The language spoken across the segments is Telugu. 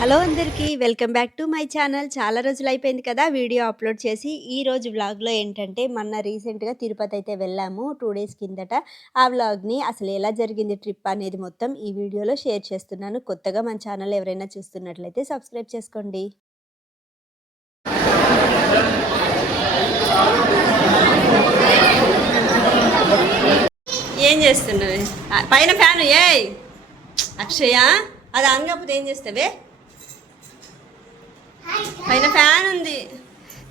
హలో అందరికీ welcome back to my channel. చాలా రోజులు అయిపోయింది కదా వీడియో అప్లోడ్ చేసి. ఈ రోజు వ్లాగ్లో ఏంటంటే మొన్న రీసెంట్గా తిరుపతి అయితే వెళ్ళాము టూ డేస్ కిందట. ఆ వ్లాగ్ని అసలు ఎలా జరిగింది ట్రిప్ అనేది మొత్తం ఈ వీడియోలో షేర్ చేస్తున్నాను. కొత్తగా మన ఛానల్ ఎవరైనా చూస్తున్నట్లయితే సబ్స్క్రైబ్ చేసుకోండి. ఏం చేస్తున్నావు? పైన ఫ్యాను ఏ అక్షయ అది అనకపోతే ఏం చేస్తావే? పైన ఫ్యాన్ ఉంది.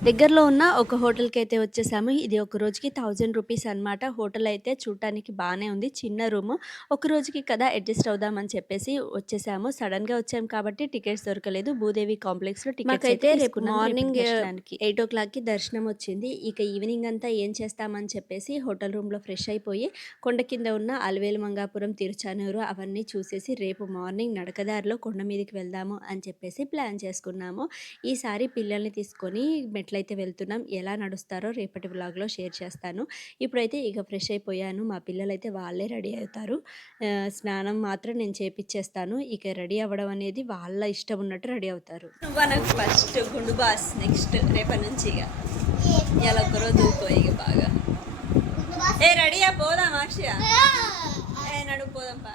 దగ్గరలో ఉన్న ఒక హోటల్కి అయితే వచ్చేసాము. ఇది ఒక రోజుకి థౌజండ్ రూపీస్ అనమాట హోటల్ అయితే చూడటానికి బాగానే ఉంది. చిన్న రూమ్. ఒక రోజుకి కదా అడ్జస్ట్ అవుదామని చెప్పేసి వచ్చేసాము. సడన్గా వచ్చాము కాబట్టి టికెట్స్ దొరకలేదు. భూదేవి కాంప్లెక్స్లో టికెట్స్ అయితే రేపు మార్నింగ్ ఎయిట్ ఓ క్లాక్కి దర్శనం వచ్చింది. ఇక ఈవినింగ్ అంతా ఏం చేస్తామని చెప్పేసి హోటల్ రూమ్లో ఫ్రెష్ అయిపోయి కొండ కింద ఉన్న అలవేలు మంగాపురం తిరుచానూరు అవన్నీ చూసేసి రేపు మార్నింగ్ నడకదారిలో కొండ మీదకి వెళ్దాము అని చెప్పేసి ప్లాన్ చేసుకున్నాము. ఈసారి పిల్లల్ని తీసుకొని ఎట్లయితే వెళ్తున్నాం ఎలా నడుస్తారో రేపటి వ్లాగ్లో షేర్ చేస్తాను. ఇప్పుడైతే ఇక ఫ్రెష్ అయిపోయాను. మా పిల్లలు అయితే వాళ్ళే రెడీ అవుతారు. స్నానం మాత్రం నేను చేపిచ్చేస్తాను. ఇక రెడీ అవ్వడం అనేది వాళ్ళ ఇష్టం ఉన్నట్టు రెడీ అవుతారు. మనకు ఫస్ట్ గుండు బాస్ నెక్స్ట్ రేపటి నుంచి ఇక. ఇలా ఒక్కరోజు ఊకో ఇక బాగా. ఏ రెడీయా? పోదాం అక్షయ? ఏ నడు పోదాం పా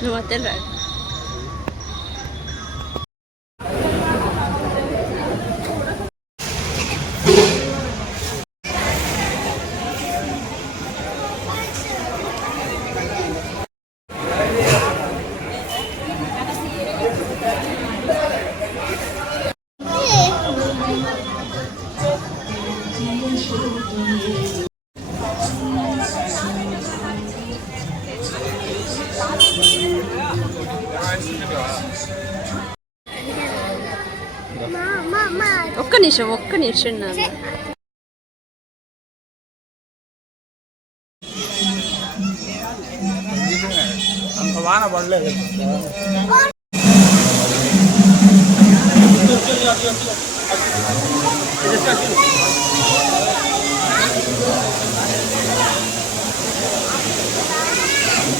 No va a tener. ఒక్క నిమిషం ఒక్క నిమిషం నాన్న అంత వాన పడలేదు నార్మలే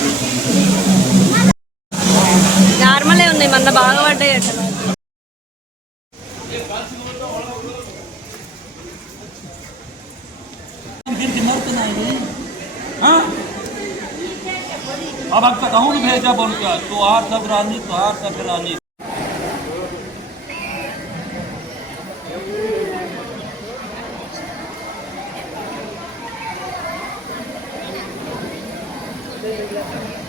ఉన్నాయి మొన్న బాగా పడ్డాయి అట अब अब तक कहूँ भेजा बोल क्या तो आर सब रानी तो आर सब रानी तो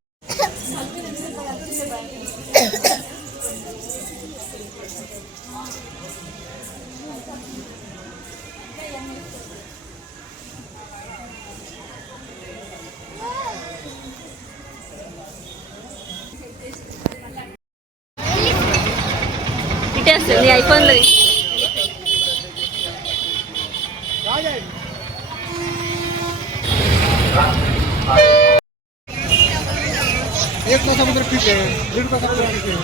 ఇటేస్తుంది ఐఫోన్లో एक का समुद्र ठीक है डेढ़ का समुद्र ठीक है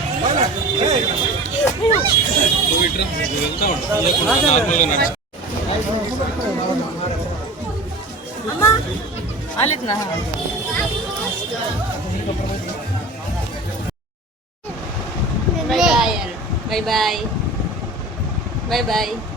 आलेत ना bye bye bye. Bye bye.